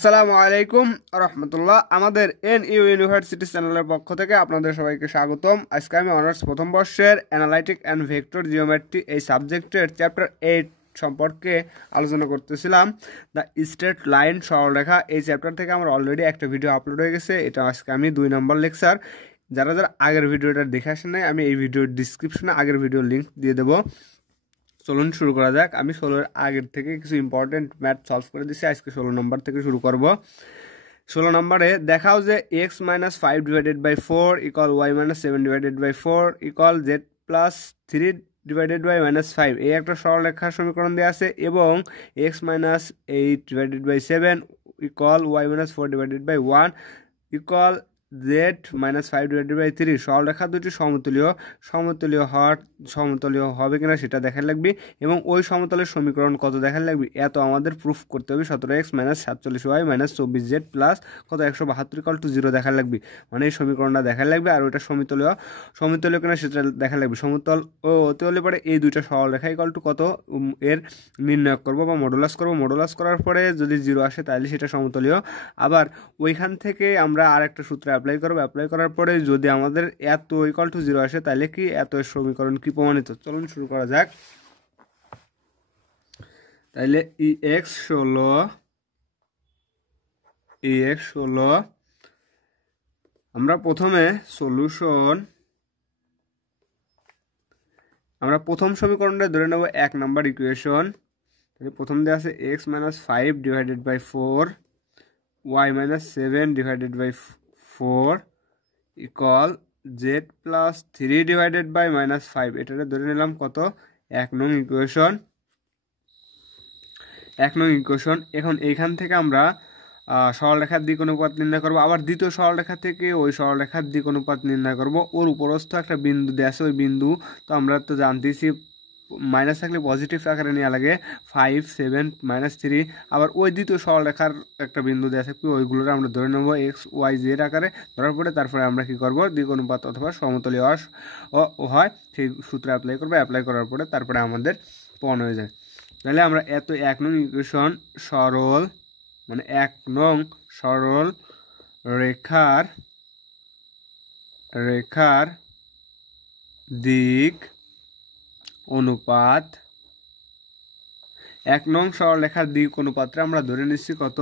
আসসালামু আলাইকুম রহমতুল্লাহ। আমাদের এনইউ ইউনিভার্সিটি চ্যানেলের পক্ষ থেকে আপনাদের সবাইকে স্বাগতম। আজকে আমি অনার্স প্রথম বর্ষের অ্যানালাইটিক অ্যান্ড ভেক্টর জিওমেট্রি এই সাবজেক্টের চ্যাপ্টার 8 সম্পর্কে আলোচনা করতেছিলাম। দ্য স্ট্রেট লাইন সরলরেখা এই চ্যাপ্টার থেকে আমার অলরেডি একটা ভিডিও আপলোড হয়ে গেছে। এটা আজকে আমি 2 নম্বর লেকচার। যারা যারা আগের ভিডিওটা দেখে আসেন নাই, আমি এই ভিডিওর ডিসক্রিপশনে আগের ভিডিওর লিঙ্ক দিয়ে দেবো। চলুন শুরু করা যাক। আমি 16 আগের থেকে কিছু ইম্পর্টেন্ট ম্যাথ সলভ করে দিচ্ছি। আজকে 16 নম্বর থেকে শুরু করব। 16 নম্বরে দেখাও যে x minus 5 divided by 4 equal y minus 7 divided by 4 equal z plus 3 divided by minus 5 এই একটা সরলরেখার সমীকরণ দেওয়া আছে, এবং x minus 8 divided by 7 equal y minus 4 divided by 1 equal z minus 5 divided by 3। সরলরেখা দুটি সমতুল্য হবে কিনা সেটা দেখা লাগবে, এবং ওই সমতলের সমীকরণ কত দেখা লাগবে এত আমাদের প্রুফ করতে হবে। 17x minus 47y minus 24z plus কত 172 ইকুয়াল টু 0 দেখা লাগবে, মানে এই সমীকরণটা দেখা লাগবে। আর ওইটা সমতুল্য কিনা সেটা দেখা লাগবে। সমতল ও হতে হলে পরে এই দুইটা সরলরেখা ইকুয়াল টু কত এর নির্ণয় করবো বা মডুলাস করবো। মডুলাস করার পরে যদি 0 আসে তাহলে সেটা সমতুল্য। আবার ওইখান থেকে আমরা আর একটা সূত্র অ্যাপ্লাই করবো। অ্যাপ্লাই করার পরে যদি আমাদের এত ইকুয়াল টু 0 আসে তাহলে কি এত সমীকরণ কি প্রমাণিত। চলুন শুরু করা যাক। তাহলে EX হলো আমরা প্রথমে সলিউশন, আমরা প্রথম সমীকরণটা ধরে নেব 1 নাম্বার ইকুয়েশন। তাহলে প্রথম দেওয়া আছে x minus 5 divided by 4 y minus 7 divided by 4 equal z plus 3 divided by minus 5। এটাতে ধরে নিলাম কত 1 নং ইকুয়েশন। এখন এইখান থেকে আমরা সরলরেখার দিক অনুপাত নির্ণয় করবো। আবার দ্বিতীয় সরলরেখা থেকে ওই সরলরেখার দিক অনুপাত নির্ণয় করব। ওর উপরস্থ একটা বিন্দু দেওয়া আছে, ওই বিন্দু তো আমরা তো জানতেছি মাইনাস থাকলে পজিটিভ আকারে নেওয়া লাগে, 5 7 মাইনাস 3। আবার ওই দ্বিতীয় সরলরেখার একটা বিন্দু দেওয়া থাকবে, ওইগুলোর আমরা ধরে নেব এক্স ওয়াই জেড আকারে। ধরার পরে তারপরে আমরা কি করব, দিক অনুপাত অথবা সমতলীয় হয় সেই সূত্র অ্যাপ্লাই করবো। অ্যাপ্লাই করার পরে তারপরে আমাদের প্রমাণ হয়ে যায়। তাহলে আমরা এত 1 নং ইকুয়েশন সরল, মানে 1 নং সরল রেখার দিক অনুপাত, 1 নং সরলরেখার দিক অনুপাতটা আমরা ধরে নিচ্ছি কত,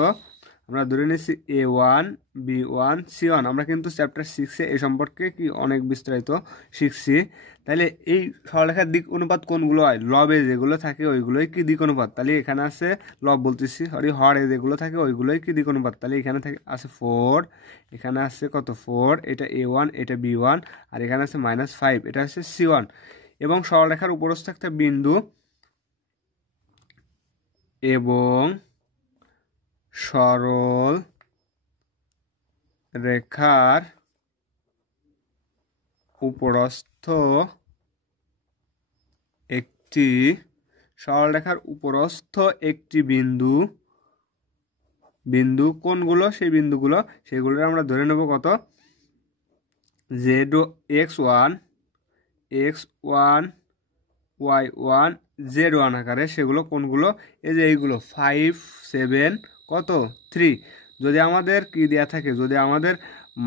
আমরা ধরে নিচ্ছি A1 B1 C1। আমরা কিন্তু চ্যাপ্টার 6-এ এই সম্পর্কে কি অনেক বিস্তারিত শিখছি। তাহলে এই সরলরেখার দিক অনুপাত কোনগুলো হয়, লবে যেগুলো থাকে ওইগুলোই কি দিক অনুপাত। তাহলে এখানে আছে লব বলতেছি সরি, হরে যেগুলো থাকে ওইগুলোই কি দিক অনুপাত। তাহলে এখানে থাকে আছে 4, এখানে আছে কত 4, এটা A1 এটা B1, আর এখানে আছে মাইনাস 5, এটা হচ্ছে C1। এবং সরলরেখার উপরস্থ একটা বিন্দু এবং সরল রেখার উপরস্থ একটি বিন্দু কোনগুলো, সেই বিন্দুগুলো সেগুলোর আমরা ধরে নেব কত x1 y1 z1 আকারে। সেগুলো কোনগুলো, এই যে এইগুলো 5 7 কত 3। যদি আমাদের কি দেওয়া থাকে, যদি আমাদের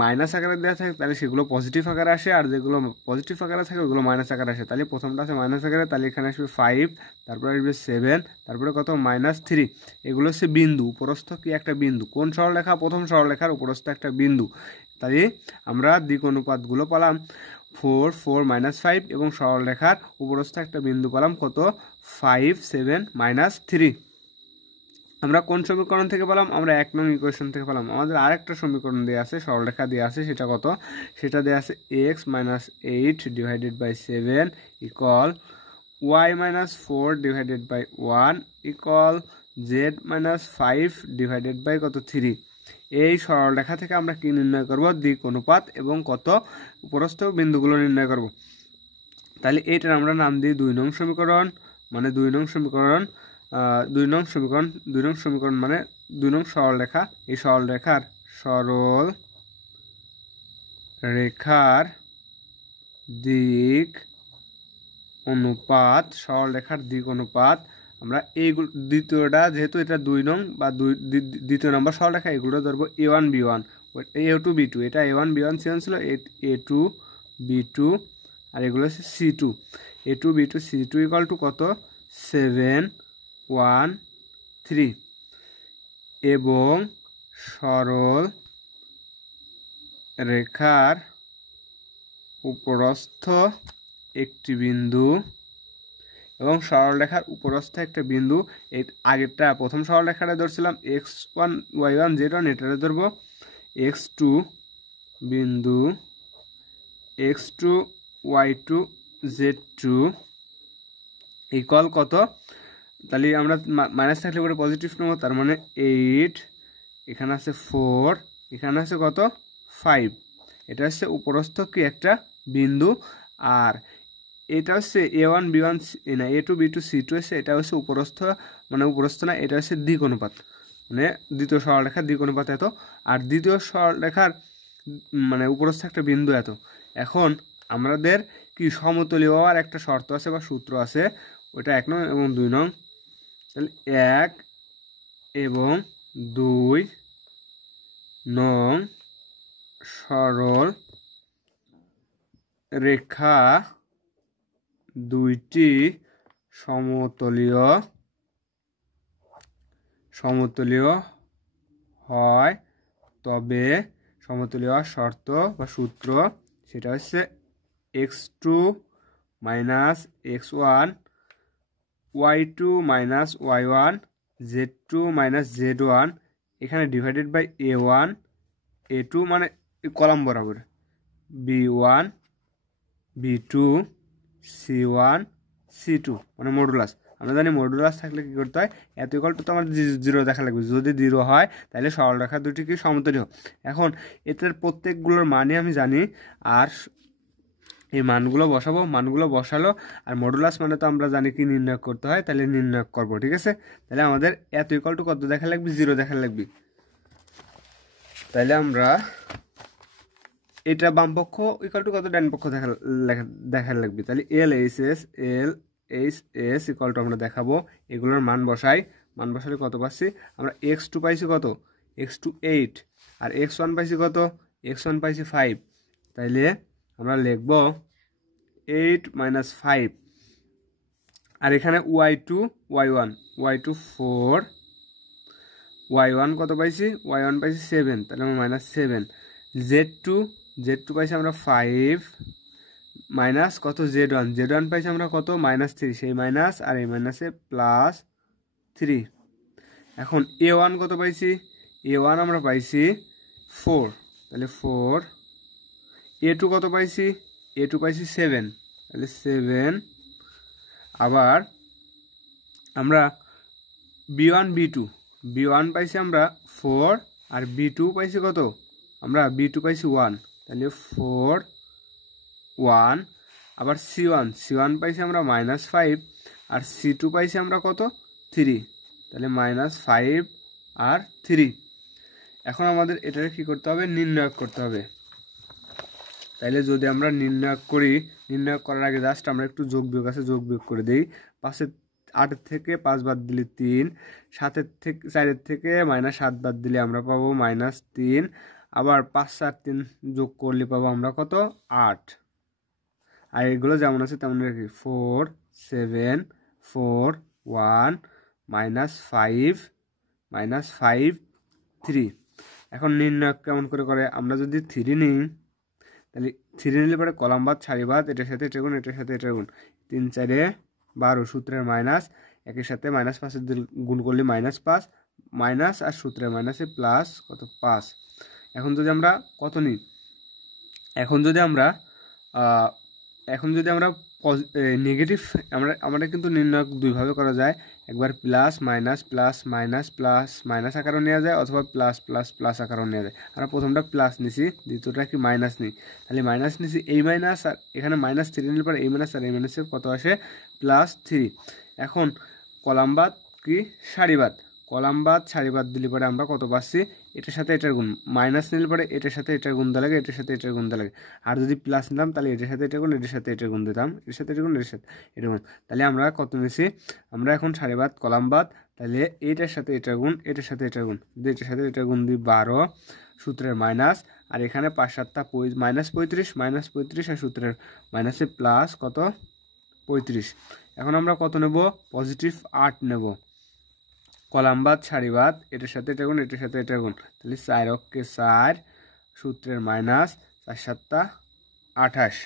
মাইনাস আকারে দেওয়া থাকে তাহলে সেগুলো পজিটিভ আকারে আসে, আর যেগুলো পজিটিভ আকারে থাকে ওগুলো মাইনাস আকারে আসে। তাহলে প্রথমটা আছে মাইনাস আকারে, তাহলে এখানে আসবে 5, তারপরে আসবে 7, তারপরে কত মাইনাস 3। এগুলো হচ্ছে বিন্দু, উপরস্থ কি একটা বিন্দু। কোন সরলরেখা, প্রথম সরলরেখার উপরস্থ একটা বিন্দু। তাহলে আমরা দিক অনুপাতগুলো পেলাম 4 4 মাইনাস 5, এবং সরলরেখার উপরস্থ একটা বিন্দু পেলাম কত 5 7 মাইনাস 3। আমরা কোন সমীকরণ থেকে পেলাম, আমরা 1 নং ইকুয়েশন থেকে পেলাম। আমাদের আরেকটা সমীকরণ দেওয়া আছে, সরলরেখা দেওয়া আছে, সেটা কত, সেটা দেওয়া আছে x minus 8 divided by 7 equal y minus 4 divided by 1 equal z minus 5 divided by কত 3। এই সরলরেখা থেকে আমরা কি নির্ণয় করব, দিক অনুপাত এবং কত উপরস্থ বিন্দুগুলো নির্ণয় করব। তাহলে এইটার আমরা নাম দিই 2 নং সমীকরণ, মানে 2 নং সমীকরণ মানে 2 নং সরলরেখা। এই সরলরেখার দিক অনুপাত, আমরা এই দ্বিতীয়টা যেহেতু এটা 2 নং বা দ্বিতীয় নম্বর সরলরেখা এগুলো ধরবো A1 B1 A2 B2 এটা A1 B1 C1 ছিল A2 B2 আর এগুলো হচ্ছে C2 A2 B2 C2 equal to কত 7 1 3 এবং সরল রেখার উপরস্থ একটি বিন্দু এবং সরলরেখার উপরস্থ একটা বিন্দু এই আগেরটা প্রথম সরলরেখাটা ধরছিলাম x1 y1 z1 এটারে ধরবো x2 বিন্দু x2 y2 z2 ইকুয়াল কত তাহলে আমরা মাইনাস থাকলে করে পজিটিভ নেব তার মানে 8 এখানে আছে 4 এখানে আছে কত 5 এটা হচ্ছে উপরস্থ কি একটা বিন্দু আর এটা হচ্ছে A1 B1 না A2 B2 C2 হচ্ছে এটা হচ্ছে উপরস্থ মানে উপরস্থ না এটা হচ্ছে দিক অনুপাত মানে দ্বিতীয় সরলরেখার দিক অনুপাত এত আর দ্বিতীয় সরলরেখার মানে উপরস্থ একটা বিন্দু এত এখন আমাদের কি সমতলীয় হওয়ার একটা শর্ত আছে বা সূত্র আছে ওটা 1 নং এবং 2 নং তাহলে 1 এবং 2 নং সরল রেখা দুইটি সমতলীয় হয় তবে সমতলীয় শর্ত বা সূত্র সেটা হচ্ছে x2 minus x1 y2 minus y1 z2 minus z1 এখানে ডিভাইডেড বাই a1 a2 মানে কলাম বরাবর b1 b2 c1 c2 মানে মডুলাস আমরা জানি মডুলাস থাকলে কি করতে হয় এত ইকুয়াল টু তো আমার 0 দেখা লাগবে যদি 0 হয় তাহলে সরলরেখা দুটি কি সমতলীয় এখন এটার প্রত্যেকগুলোর মানে আমি জানি আর এই মানগুলো বসাবো মানগুলো বসালো আর মডুলাস মানে তো আমরা জানি কি নির্ণয় করতে হয় তাহলে নির্ণয় করব ঠিক আছে তাহলে আমাদের এত ইকুয়াল টু কত দেখা লাগবে 0 দেখা লাগবে তাহলে আমরা এটা বাম পক্ষ ইকুয়াল টু কত ডান পক্ষ দেখা লাগবে তাহলে L H S equal to আমরা দেখাবো এগুলোর মান বসালে কত পাচ্ছি আমরা x2 পাইছি কত x2 8 আর x1 পাইছি কত x1 পাইছি 5 তাইলে আমরা লিখব 8 মাইনাস 5 আর এখানে y2 y1 4 y1 কত পাইছি y1 পাইছি 7 তাহলে আমরা মাইনাস 7 z2 পাইছি আমরা 5 মাইনাস কত z1 পাইছি আমরা কত মাইনাস 3 সেই মাইনাস আর এই মাইনাসে প্লাস 3 এখন a1 কত পাইছি a1 আমরা পাইছি 4 তাহলে 4 a2 কত পাইছি a2 পাইছি 7 তাহলে 7 আবার আমরা b1 পাইছি আমরা 4 আর b2 পাইছি কত আমরা b2 পাইছি 1 তাহলে 4 1 আবার c1 পাইছি আমরা -5 আর c2 পাইছি আমরা কত 3 তাহলে -5 আর 3 এখন আমাদের এটাকে কি করতে হবে নির্ণয় করতে হবে তাহলে যদি আমরা নির্ণয় করার আগে জাস্ট আমরা একটু যোগ বিয়োগ করে দেই 8 থেকে 5 বাদ দিলে 3 4 থেকে -7 বাদ দিলে আমরা পাবো -3 আবার 5 4 3 যোগ করলে পাবো আমরা কত 8 আর এগুলো যেমন আছে তেমন রাখি 4 7 4 1 -5 3 এখন নির্ণয় কেমন করে আমরা যদি 3 নিই তাহলে 3 নিলে পরে কলাম বাদ সারি বাদ এটার সাথে এটা গুণ 3 4 12 সূত্রের মাইনাস একের সাথে -5 গুণ করলে -5 মাইনাস আর সূত্রের মাইনাসে প্লাস কত 5 এখন যদি আমরা কত নিই এখন যদি আমরা নেগেটিভ আমরা কিন্তু নির্ণয় দুইভাবে করা যায় একবার প্লাস মাইনাস আকারও নেওয়া যায় অথবা প্লাস আকারও নেওয়া যায় আমরা প্রথমটা প্লাস নিছি দ্বিতীয়টা কি মাইনাস নিই তাহলে মাইনাস নিছি এই মাইনাস আর এখানে -3 নিলে পরে এই মাইনাস আর এই মাইনাসে কত আসে +3 এখন কলাম বাদ কি সারি বাদ কলাম বাদ সারি বাদ দিলে পরে আমরা কত পাচ্ছি, এটার সাথে এটার গুণ, মাইনাস নিলে পরে এটার সাথে এটার গুণ দেওয়া লাগে, এটার সাথে এটার গুণ দেওয়া লাগে। আর যদি প্লাস নিলাম তাহলে এটার সাথে এটার গুণ, এটার সাথে এটার গুণ দিতাম, এটার সাথে এটার গুণ, এটার সাথে এটার গুণ। তাহলে আমরা কত নিয়েছি, আমরা এখন সারি বাদ কলাম বাদ, তাহলে এইটার সাথে এটার গুণ, এটার সাথে এটার গুণ, যদি এটার সাথে এটার গুণ দিই 12 সূত্রের মাইনাস, আর এখানে 5 7 মাইনাস 35 আর সূত্রের মাইনাসে প্লাস কত 35। এখন আমরা কত নেব, পজিটিভ 8 নেব। কলাম বাদ সারি বাদ, এটার সাথে এটা গুণ, এটার সাথে এটা গুণ, তাহলে 4 অক্ষে 4 সূত্রের মাইনাস 4 7 28।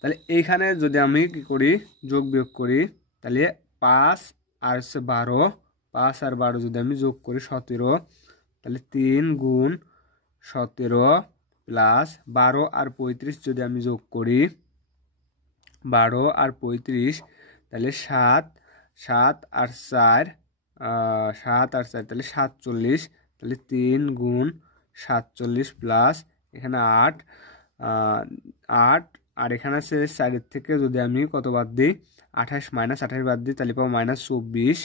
তাহলে এইখানে যদি আমি কি করি, যোগ বিয়োগ করি, তাহলে 5 আর হচ্ছে 12, 5 আর 12 যদি আমি যোগ করি 17, তাহলে 3 গুণ 17 প্লাস 12 আর 35 যদি আমি যোগ করি, 12 আর 35, তাহলে 7 আর 4, 7 আর 4 তাহলে 47, তাহলে 3 গুণ 47 প্লাস এখানে 8, আর এখানে আছে 4 থেকে যদি আমি কত বাদ দিই, 28 মাইনাস 28 বাদ দিই, তাহলে পাবো মাইনাস 24,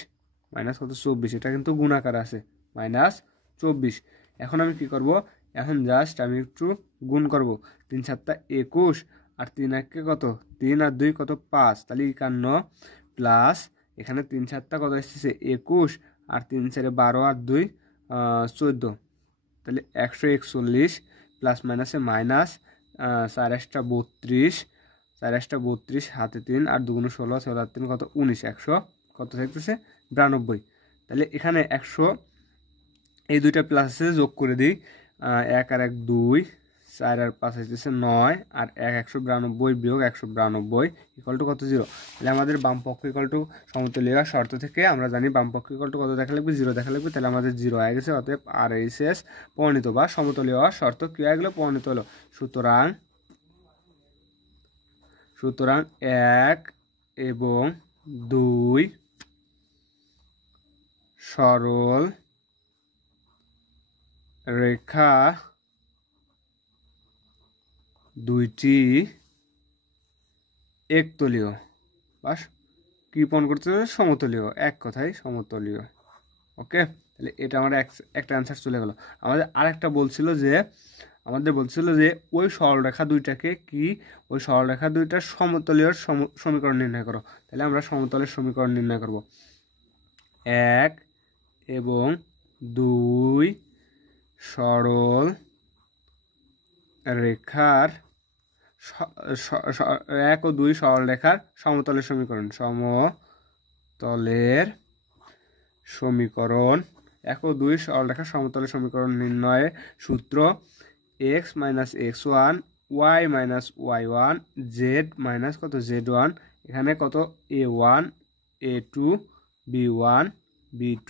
মাইনাস কত 24, এটা কিন্তু গুণাকার আছে, মাইনাস 24। এখন আমি কি করব, এখন জাস্ট আমি একটু গুণ করব, 3 7 21 আর 3 1 কত, 3 আর 2 কত 5, তাহলে 51 প্লাস এখানে 3 7 কত আসছে 21 আর 3 4 12 আর 2 14, তাহলে 141 প্লাস মাইনাসে মাইনাস 4 8 32, 4 8 32 হাতে 3 আর 2 16, 16 আর 3 কত 19, 100 কত থাকতেছে 92। তাহলে এখানে 100 এই দুইটা প্লাসে যোগ করে দিই, 1 আর 1 2, 4 আর 5 আসতেছে 9, আর 192 বিয়োগ 192 ইকুয়াল টু কত 0। তাহলে আমাদের বাম পক্ষ ইকুয়াল টু সমতুল্য শর্ত থেকে আমরা জানি বাম পক্ষ ইকুয়াল টু কত দেখা লাগবে, 0 দেখা লাগবে। তাহলে আমাদের 0 হয়ে গেছে, অতএব আর এইচ এস প্রমাণিত বা সমতুল্য শর্ত কি হয়ে গেলো, প্রমাণিত হলো। সুতরাং 1 এবং 2 সরল রেখা দুইটি একতলীয় বা কি প্রমাণ করতে হবে, সমতলীয়, এক কথায় সমতলীয়। ওকে, তাহলে এটা আমার একটা অ্যান্সার চলে গেল। আমাদের আরেকটা বলছিল যে ওই সরলরেখা দুইটাকে কি, ওই সরলরেখা দুইটার সমতলীয় সমীকরণ নির্ণয় করো। তাহলে আমরা সমতলের সমীকরণ নির্ণয় করব। 1 এবং 2 সরল রেখার 1 ও 2 সরল রেখার সমতলের সমীকরণ, সমতলের সমীকরণ 1 ও 2 সরল রেখার সমতলের সমীকরণ নির্ণয়ের সূত্র x minus x1 y minus y1 z minus কত z1, এখানে কত a1 a2 b1 b2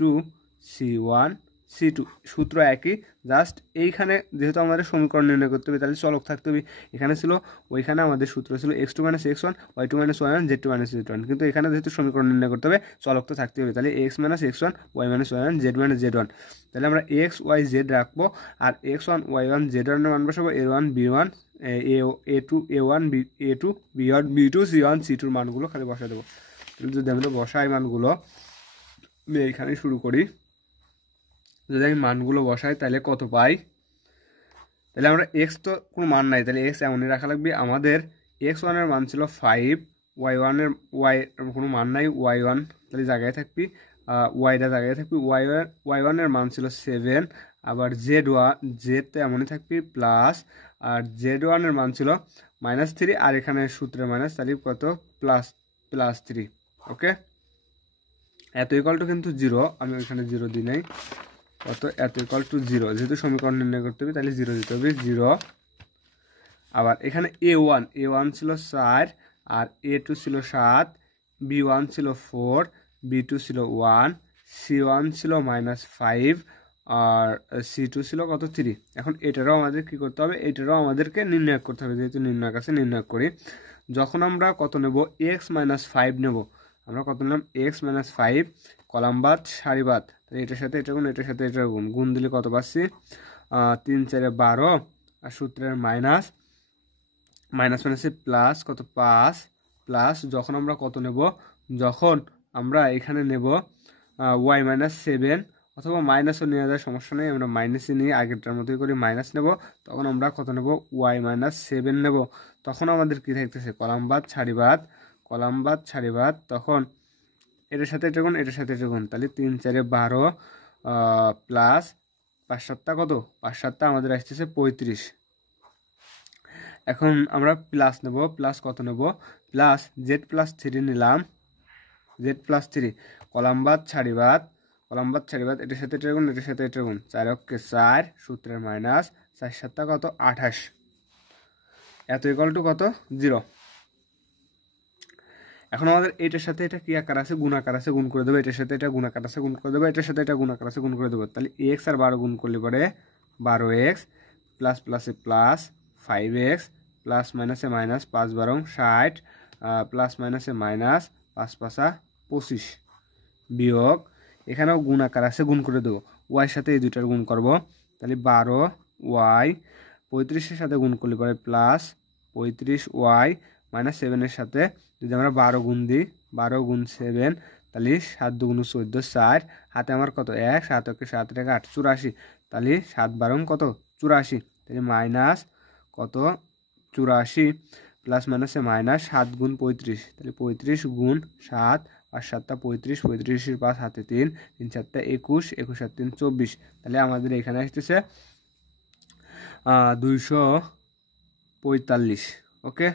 c1 c2, সূত্র একই, জাস্ট এইখানে যেহেতু আমাদের সমীকরণ নির্ণয় করতে হবে তাহলে চলক থাকতে হবে। এখানে ছিল, ওইখানে আমাদের সূত্র ছিল x2 minus x1 y2 minus y1 z2 minus z1, কিন্তু এখানে যেহেতু সমীকরণ নির্ণয় করতে হবে চলক তো থাকতে হবে। তাহলে x minus x1 y minus y1 z minus z1, তাহলে আমরা x y z রাখবো, আর x1 y1 z1 এর মান বসাবো, a1 b1 a2 a1 a2 b1 b2 c1 c2 এর মানগুলো খালি বসাই দেবো। তাহলে যদি আমরা বসাই মানগুলো, আমি এইখানে শুরু করি, যদি আমি মানগুলো বসাই তাহলে কত পাই, তাহলে আমরা এক্স তো কোনো মান নাই, তাহলে এক্স এমনই রাখা লাগবে। আমাদের x1 এর মান ছিল 5, y1 এর কোনো মান নাই, y1 তাহলে জায়গায় থাকবি, ওয়াইটা জায়গায় থাকবি, y1 এর মান ছিল 7, আবার z তো এমনই থাকবি প্লাস, আর z1 এর মান ছিল -3, আর এখানে সূত্রের মাইনাস, তাহলে কত +3। ওকে, এত ইকুয়াল টু কিন্তু 0, আমি ওইখানে 0 দিই নাই, কত এত ইকুয়াল টু 0, যেহেতু সমীকরণ নির্ণয় করতে হবে তাহলে 0 দিতে হবে, 0। আবার এখানে a1 ছিল 4, আর a2 ছিল 7, b1 ছিল 4, b2 ছিল 1, c1 ছিল -5, আর c2 ছিল কত 3। এখন এটারও আমাদের কি করতে হবে, এটারও আমাদেরকে নির্ণয় করতে হবে, যেহেতু নির্ণয় কাছে নির্ণয় করি। যখন আমরা কত নেব, x মাইনাস 5 নেব, আমরা কত নিলাম x মাইনাস 5, কলাম বাদ সারি বাদ, তাহলে এটার সাথে এটা গুণ, এটার সাথে এটা গুণ দিলে কত পাচ্ছি, 3 4 12, আর সূত্রের মাইনাস মাইনাসে প্লাস কত 5, প্লাস যখন আমরা কত নেব, যখন আমরা এখানে নেব ওয়াই মাইনাস 7, অথবা মাইনাসও নেওয়া যায়, সমস্যা নেই, আমরা মাইনাসই নিয়ে আগেরটার মতোই করে মাইনাস নেব। তখন আমরা কত নেব? ওয়াই মাইনাস 7 নেব। তখন আমাদের কি থাকতেছে? কলামবাদ ছাড়িবাদ। তখন এটার সাথে এটা গুণ, এটার সাথে এটা গুণ, তাহলে 3 4 12 প্লাস 5 7 কত? 5 7 আমাদের আসতেছে 35। এখন আমরা প্লাস নেব, প্লাস কত নেব? প্লাস জেড প্লাস 3 নিলাম, Z+3, কলামবাদ ছাড়িবাদ, এটার সাথে এটা গুণ, এটার সাথে এটা গুণ, 4 অক্ষে 4, সূত্রের মাইনাস 4 7 কত? 28, এত ইকুয়াল টু কত? 0। এখন আমাদের এটার সাথে এটা কি আকার আছে? গুণাকার আছে, গুণ করে দেবো। এটার সাথে এটা গুণাকার আছে, গুণ করে দেবো। এটার সাথে এটা গুণাকার আছে, গুণ করে দেবো। তাহলে x আর 12 গুণ করলে পরে 12x, প্লাস প্লাসে প্লাস 5x, প্লাস মাইনাসে মাইনাস, 5 12 60, প্লাস মাইনাসে মাইনাস, 5 5 25, বিয়োগ এখানেও গুণ আকার আছে, গুণ করে দেবো। ওয়াইয়ের সাথে এই দুইটার গুণ করব, তাহলে 12y, 35-এর সাথে গুণ করলে পরে প্লাস 35y, মাইনাস 7-এর সাথে যদি আমরা 12 গুণ দিই, 12 গুণ 7, তাহলে 7 2 14, 4, হাতে আমার কত? 1, 7 1 7 8 84, তাহলে 7 12 কত? 84, তাহলে মাইনাস কত? 84, প্লাস মাইনাসে মাইনাস 7 গুণ 35, তাহলে 35 গুণ 7, 5 7 35, 35-এর 5 হাতে 3, 3 4 21, 21 আর 3 24, তাহলে আমাদের এখানে আসতেছে 245। ওকে,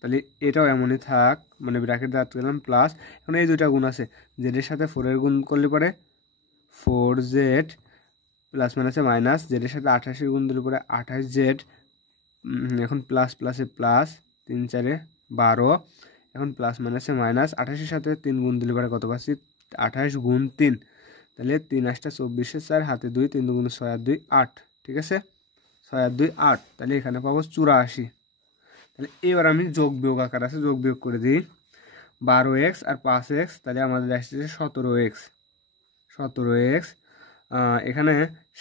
তাহলে এটাও এমনই থাক, মানে ব্র্যাকেট দিয়ে দিলাম প্লাস। এখন এই দুইটা গুণ আছে, জেডের সাথে 4-এর গুণ করলে পরে 4z, প্লাস মাইনাসে মাইনাস, জেডের সাথে 28-এর গুণ দিলে পরে 28z, এখন প্লাস প্লাসে প্লাস, 3 4 12, এখন প্লাস মাইনাসে মাইনাস, 28-এর সাথে 3 গুণ দিলে পরে কত পাচ্ছি? 28 গুণ 3, তাহলে 3 8 24, 4 হাতে 2, 3 2 6 আর 2 8, ঠিক আছে? 6 আর 2 8, তাহলে এখানে পাবো 84। তাহলে এবার আমি যোগ বিয়োগ আকার আছে, যোগ বিয়োগ করে দিই। 12x আর 5x, তাহলে আমাদের আসছে 17x। এখানে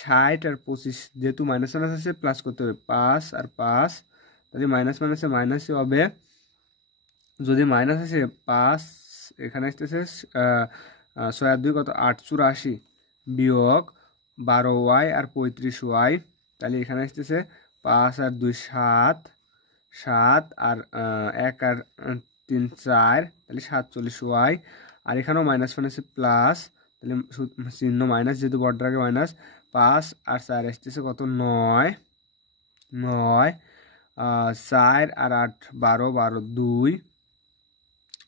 60 আর 25, যেহেতু মাইনাস মাইনাস আছে প্লাস করতে হবে, 5 আর 5, তাহলে মাইনাস মাইনাসে মাইনাসই হবে। যদি মাইনাস আসে 5, এখানে আসতেছে 6 আর 2 কত? 8 84, বিয়োগ 12y আর 35y, তাহলে এখানে আসতেছে 5 আর 2 7, 7 আর 1 আর 3 4, তাহলে 47y, আর এখানেও মাইনাস মাইনাসে প্লাস, তাহলে চিহ্ন মাইনাস, যেহেতু বড়টার আগে মাইনাস, 5 আর 4 আসতেছে কত? 9, 4 আর 8 12,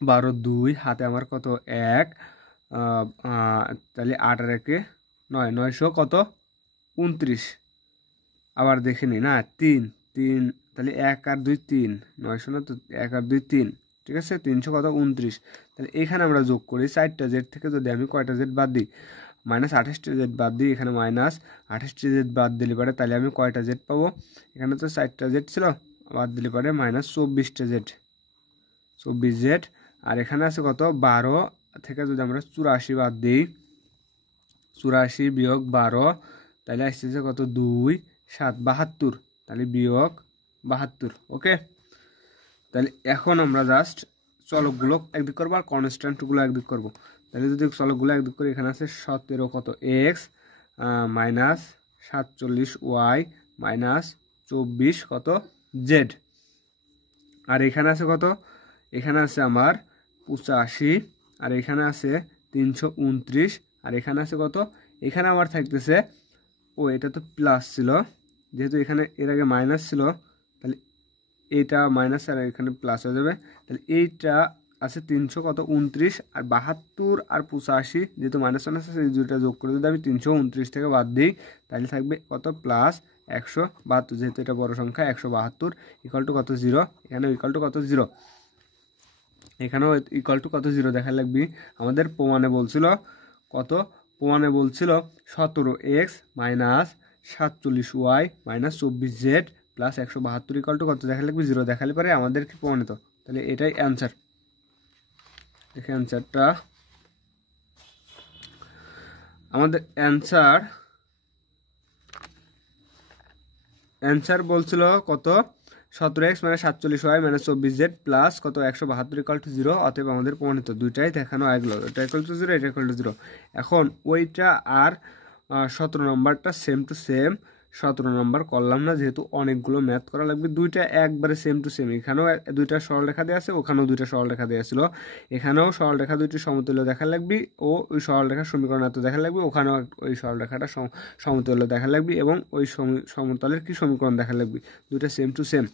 12 2, হাতে আমার কত? 1, তাহলে 8 আর 1 9, 900 কত? 29। আবার দেখে নি না, 3, তাহলে 1 আর 2 3, 900 না তো, 1 আর 2 3, ঠিক আছে? 300 কত? 29। তাহলে এখানে আমরা যোগ করি 4টা জেড থেকে, যদি আমি কয়টা জেড বাদ দিই? মাইনাস 28টা জেড বাদ দিই, এখানে মাইনাস 28টা জেড বাদ দিলে পারে, তাহলে আমি কয়টা জেড পাবো? এখানে তো 4টা জেড ছিল, বাদ দিলে পারে মাইনাস 24টা জেড, 24 জেড। আর এখানে আছে কত? 12 থেকে যদি আমরা 84 বাদ দিই, 84 বিয়োগ 12, তাহলে আসতেছে কত? 2 7 72, তাহলে বিয়োগ 72। ওকে, তাহলে এখন আমরা জাস্ট চলকগুলো একদিক করবো আর কনস্ট্যান্টগুলো একদিক করবো। তাহলে যদি চলকগুলো একদিক করি, এখানে আছে 17 কত? এক্স, মাইনাস 47y, মাইনাস 24 কত? জেড। আর এখানে আছে কত? এখানে আছে আমার 85, আর এখানে আছে 329, আর এখানে আছে কত? এখানে আমার থাকতেছে, ও এটা তো প্লাস ছিল, যেহেতু এখানে এর আগে মাইনাস ছিল, তাহলে এইটা মাইনাস আর এখানে প্লাস হয়ে যাবে। তাহলে এইটা আছে 300 কত? 29, আর 72 আর 85, যেহেতু মাইনাস মাইনাস আছে, এই দুইটা যোগ করে যদি আমি 329 থেকে বাদ দিই, তাহলে থাকবে কত? প্লাস 172, যেহেতু এটা বড় সংখ্যা, 172 ইকুয়াল টু কত? 0। এখানেও ইকুয়াল টু কত? 0। এখানেও ইকুয়াল টু কত? 0 দেখা লাগবে। আমাদের প্রমাণে বলছিল কত? প্রমাণে বলছিল 17x minus 47y minus 24z plus 172 equal to কত দেখা লাগবে? 0 দেখালে পরে আমাদের কি প্রমাণিত। তাহলে এটাই অ্যান্সার। দেখে অ্যান্সারটা, আমাদের অ্যান্সার বলছিল কত? 17x মানে 47y মানে 24z প্লাস কত 172 ইকুয়াল টু 0, অতএব আমাদের প্রমাণিত দুইটাই দেখানো হয়ে গেল, এটা ইকুয়াল টু 0, এটা ইকুয়াল টু 0। এখন ওইটা আর 17 নম্বরটা সেম টু সেম, 17 নম্বর করলাম না, যেহেতু অনেকগুলো ম্যাথ করা লাগবে। দুইটা একবারে সেম টু সেম, এখানেও দুইটা সরলরেখা দেওয়া আছে, ওখানেও দুইটা সরলরেখা দেওয়া ছিল, এখানেও সরলরেখা দুইটি সমতুল্য দেখা লাগবে ও ওই সরলরেখার সমীকরণ এত দেখা লাগবে, ওখানেও ওই সরলরেখাটা সমতুল্য দেখা লাগবে এবং ওই সমতলের কি সমীকরণ দেখা লাগবে, দুইটা সেম টু সেম।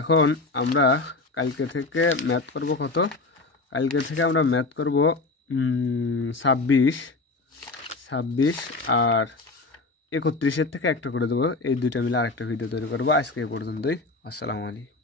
এখন আমরা কালকে থেকে ম্যাথ করব কত, কালকে থেকে আমরা ম্যাথ করব 26 আর 31 থেকে একটা করে দেবো, এই দুইটা মিলে আরেকটা ভিডিও তৈরি করবো। আজকে এই পর্যন্তই, আসসালামু আলাইকুম।